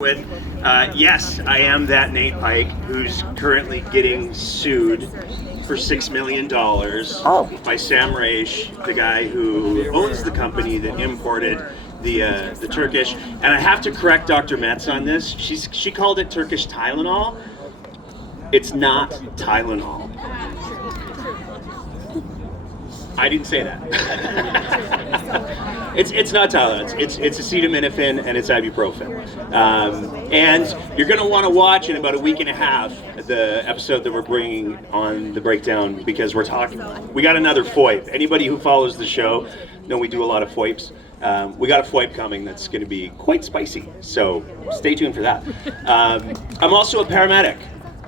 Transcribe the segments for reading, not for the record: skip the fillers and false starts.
With yes, I am that Nate Pike who's currently getting sued for $6 million by Sam Raish, the guy who owns the company that imported the Turkish. And I have to correct Dr. Metz on this. She called it Turkish Tylenol. It's not Tylenol. I didn't say that. It's not Tylenol. It's acetaminophen and it's ibuprofen. And you're going to want to watch in about a week and a half the episode that we're bringing on the breakdown, because we got another FOIP. Anybody who follows the show know we do a lot of FOIPs. We got a FOIP coming that's going to be quite spicy, so stay tuned for that. I'm also a paramedic,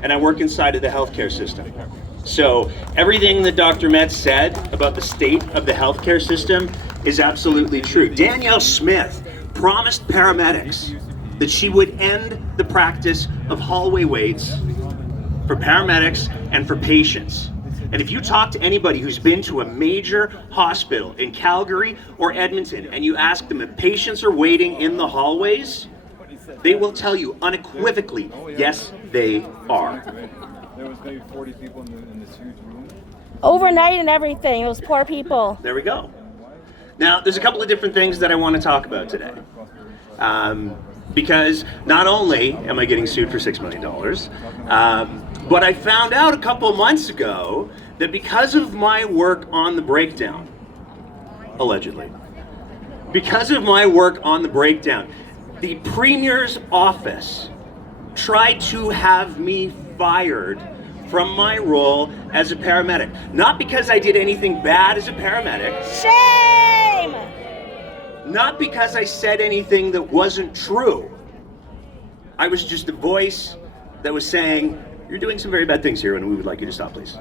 and I work inside of the healthcare system. So everything that Dr. Metz said about the state of the healthcare system is absolutely true. Danielle Smith promised paramedics that she would end the practice of hallway waits for paramedics and for patients. And if you talk to anybody who's been to a major hospital in Calgary or Edmonton and you ask them if patients are waiting in the hallways, they will tell you unequivocally, yes, they are. There was maybe 40 people in this huge room. Overnight and everything, those poor people. There we go. Now, there's a couple of different things that I want to talk about today. Because not only am I getting sued for $6 million, but I found out a couple of months ago that because of my work on the breakdown, allegedly, because of my work on the breakdown, the Premier's office tried to have me fired from my role as a paramedic. Not because I did anything bad as a paramedic. Shame! Not because I said anything that wasn't true. I was just a voice that was saying, you're doing some very bad things here and we would like you to stop, please.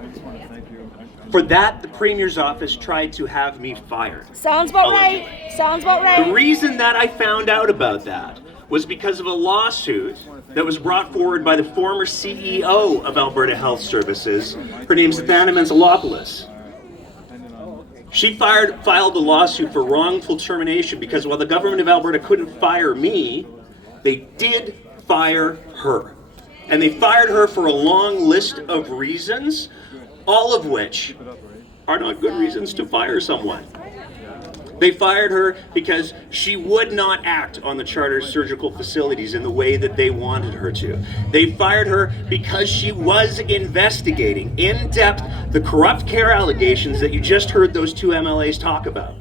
For that, the Premier's office tried to have me fired. Sounds about right. Sounds about right. The reason that I found out about that was because of a lawsuit that was brought forward by the former CEO of Alberta Health Services. Her name's Athana Menzelopoulos. She filed a lawsuit for wrongful termination because while the government of Alberta couldn't fire me, they did fire her. And they fired her for a long list of reasons, all of which are not good reasons to fire someone. They fired her because she would not act on the charter surgical facilities in the way that they wanted her to. They fired her because she was investigating in depth the corrupt care allegations that you just heard those two MLAs talk about.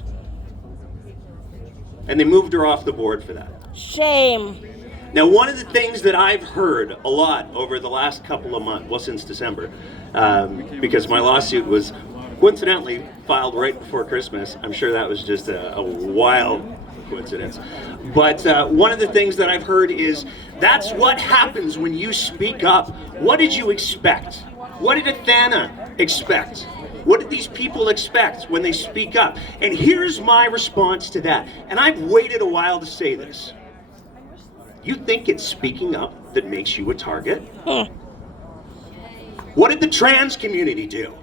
And they moved her off the board for that. Shame. Now, one of the things that I've heard a lot over the last couple of months, well, since December, because my lawsuit was coincidentally filed right before Christmas. I'm sure that was just a wild coincidence. But one of the things that I've heard is that's what happens when you speak up. What did you expect? What did Athana expect? What did these people expect when they speak up? And here's my response to that. And I've waited a while to say this. You think it's speaking up that makes you a target? What did the trans community do?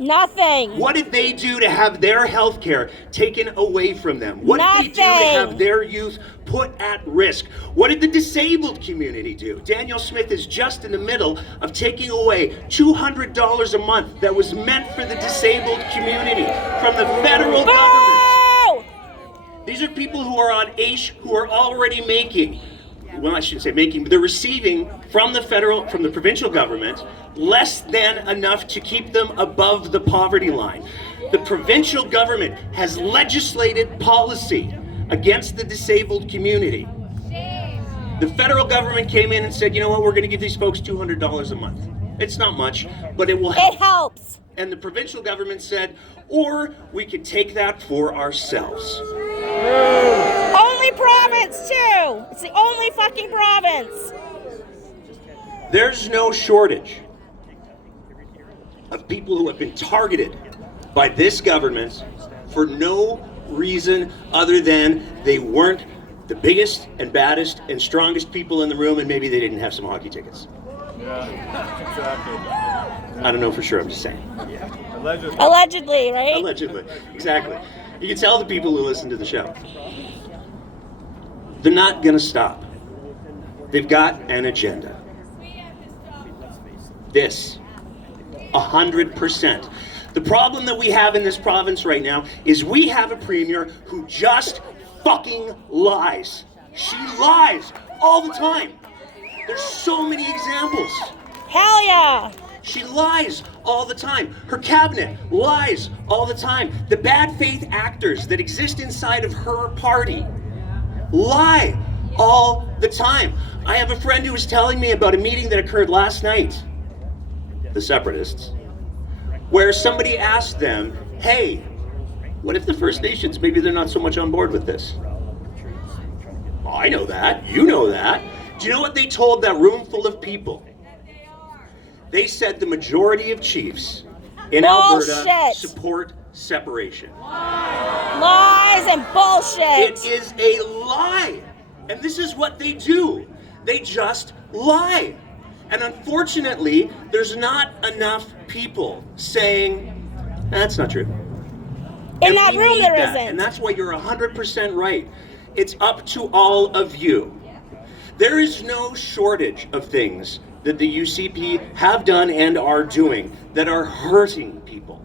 Nothing. What did they do to have their health care taken away from them? What did they do to have their youth put at risk? What did the disabled community do? Danielle Smith is just in the middle of taking away $200 a month that was meant for the disabled community from the federal government. These are people who are on AISH who are already making, well, I shouldn't say making, but they're receiving from the provincial government less than enough to keep them above the poverty line. The provincial government has legislated policy against the disabled community. The federal government came in and said, you know what, we're going to give these folks $200 a month. It's not much, but it will help. It helps. And the provincial government said, or we could take that for ourselves. Only province, too. It's the only fucking province. There's no shortage of people who have been targeted by this government for no reason other than they weren't the biggest and baddest and strongest people in the room, and maybe they didn't have some hockey tickets. Yeah, exactly. I don't know for sure, I'm just saying. Allegedly, right? Allegedly, exactly. You can tell the people who listen to the show. They're not gonna stop. They've got an agenda. This, 100%. The problem that we have in this province right now is we have a premier who just fucking lies. She lies all the time. There's so many examples. Hell yeah! She lies all the time. Her cabinet lies all the time. The bad faith actors that exist inside of her party lie all the time. I have a friend who was telling me about a meeting that occurred last night, the Separatists, where somebody asked them, hey, what if the First Nations, maybe they're not so much on board with this? Oh, I know that. You know that. Do you know what they told that room full of people? They said the majority of chiefs in Alberta support separation. Lies and bullshit. It is a lie. And this is what they do. They just lie. And unfortunately, there's not enough people saying, that's not true. In that room there isn't. And that's why you're 100% right. It's up to all of you. There is no shortage of things that the UCP have done and are doing that are hurting people.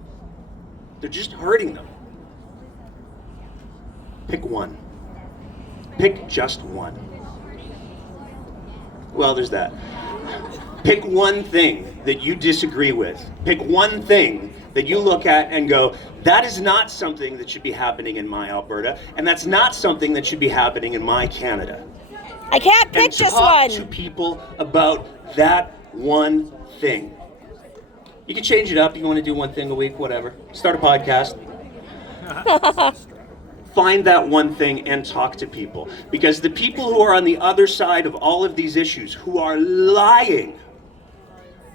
They're just hurting them. Pick one. Pick just one. Well, there's that. Pick one thing that you disagree with. Pick one thing that you look at and go, that is not something that should be happening in my Alberta, and that's not something that should be happening in my Canada. I can't pick just one. Talk to people about that one thing. You can change it up. You want to do one thing a week, whatever. Start a podcast. Find that one thing and talk to people. Because the people who are on the other side of all of these issues, who are lying,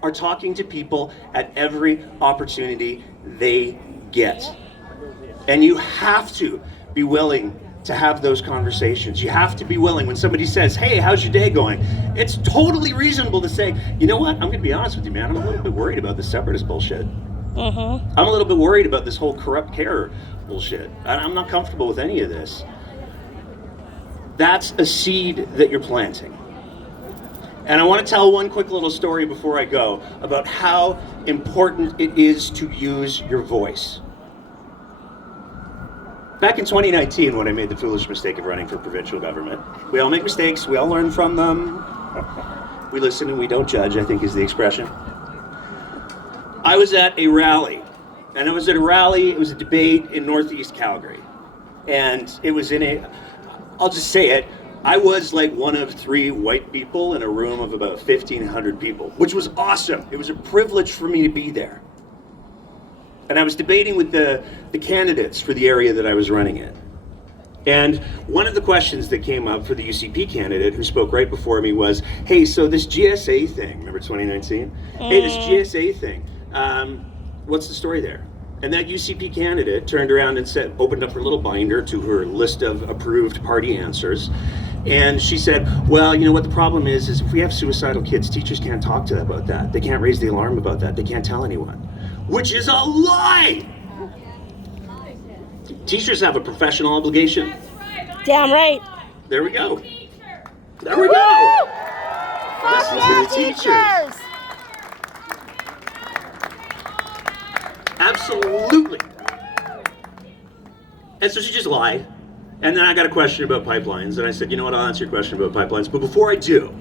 are talking to people at every opportunity they get. And you have to be willing to have those conversations. You have to be willing when somebody says, hey, how's your day going? It's totally reasonable to say, you know what, I'm going to be honest with you, man, I'm a little bit worried about this separatist bullshit. I'm a little bit worried about this whole corrupt care bullshit. I'm not comfortable with any of this. That's a seed that you're planting. And I want to tell one quick little story before I go about how important it is to use your voice. Back in 2019, when I made the foolish mistake of running for provincial government, we all make mistakes, we all learn from them. We listen and we don't judge, I think is the expression. I was at a rally, and it was a debate in Northeast Calgary. And it was I'll just say it, I was like one of 3 white people in a room of about 1,500 people, which was awesome. It was a privilege for me to be there. And I was debating with the candidates for the area that I was running in. And one of the questions that came up for the UCP candidate who spoke right before me was, hey, so this GSA thing, remember 2019? Hey, this GSA thing, what's the story there? And that UCP candidate turned around and opened up her little binder to her list of approved party answers. And she said, well, you know what the problem is if we have suicidal kids, teachers can't talk to them about that. They can't raise the alarm about that. They can't tell anyone. Which is a lie! Teachers have a professional obligation. Damn right. There we go. There we go. Listen to the teachers. Absolutely. And so she just lied. And then I got a question about pipelines, and I said, you know what, I'll answer your question about pipelines. But before I do,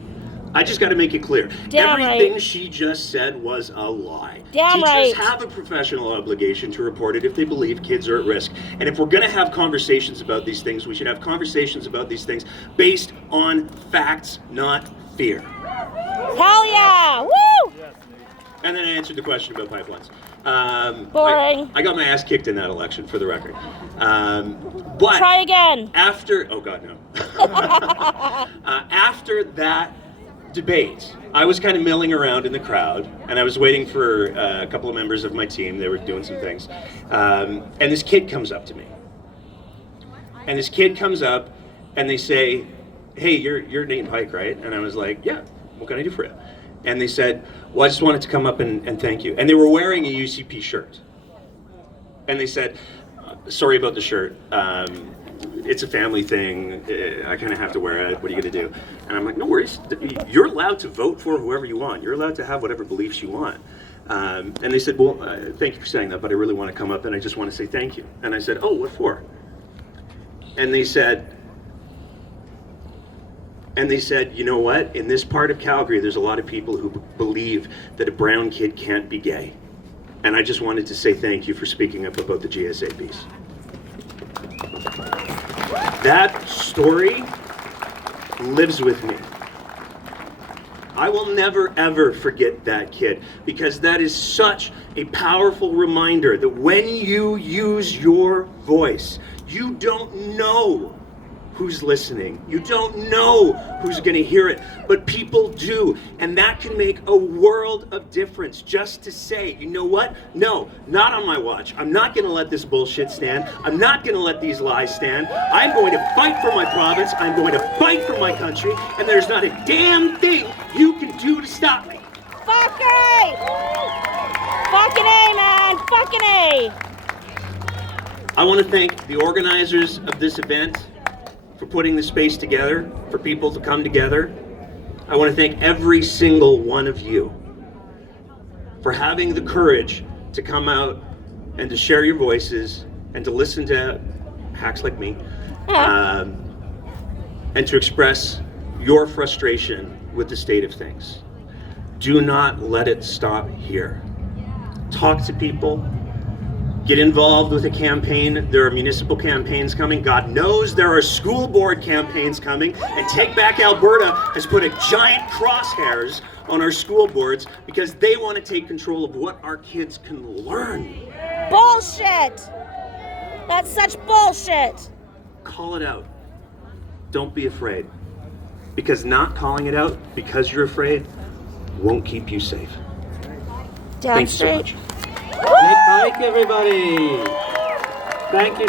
I just got to make it clear. Everything she just said was a lie. Teachers have a professional obligation to report it if they believe kids are at risk. And if we're going to have conversations about these things, we should have conversations about these things based on facts, not fear. Hell yeah! Woo! And then I answered the question about pipelines. Boring. I got my ass kicked in that election, for the record. But try again. Oh God, no. After that debate, I was kind of milling around in the crowd, and I was waiting for a couple of members of my team. They were doing some things, and this kid comes up to me. And this kid comes up, and they say, "Hey, you're Nate Pike, right?" And I was like, "Yeah. What can I do for you?" And they said, well, I just wanted to come up and thank you. And they were wearing a UCP shirt. And they said, sorry about the shirt. it's a family thing. I kind of have to wear it. What are you going to do? And I'm like, no worries. You're allowed to vote for whoever you want. You're allowed to have whatever beliefs you want. And they said, well, thank you for saying that, but I really want to come up and I just want to say thank you. And I said, oh, what for? And they said, you know what? In this part of Calgary, there's a lot of people who believe that a brown kid can't be gay. And I just wanted to say thank you for speaking up about the GSABs. That story lives with me. I will never ever forget that kid, because that is such a powerful reminder that when you use your voice, you don't know who's listening. You don't know who's going to hear it, but people do. And that can make a world of difference, just to say, you know what? No, not on my watch. I'm not going to let this bullshit stand. I'm not going to let these lies stand. I'm going to fight for my province. I'm going to fight for my country. And there's not a damn thing you can do to stop me. Fuck A! Fucking A, man! Fucking A! I want to thank the organizers of this event for putting the space together, for people to come together. I want to thank every single one of you for having the courage to come out and to share your voices and to listen to hacks like me, and to express your frustration with the state of things. Do not let it stop here. Talk to people. Get involved with a campaign. There are municipal campaigns coming. God knows there are school board campaigns coming. And Take Back Alberta has put a giant crosshairs on our school boards because they want to take control of what our kids can learn. Bullshit! That's such bullshit! Call it out. Don't be afraid. Because not calling it out because you're afraid won't keep you safe. Thanks so much. Nate Pike, everybody. Thank you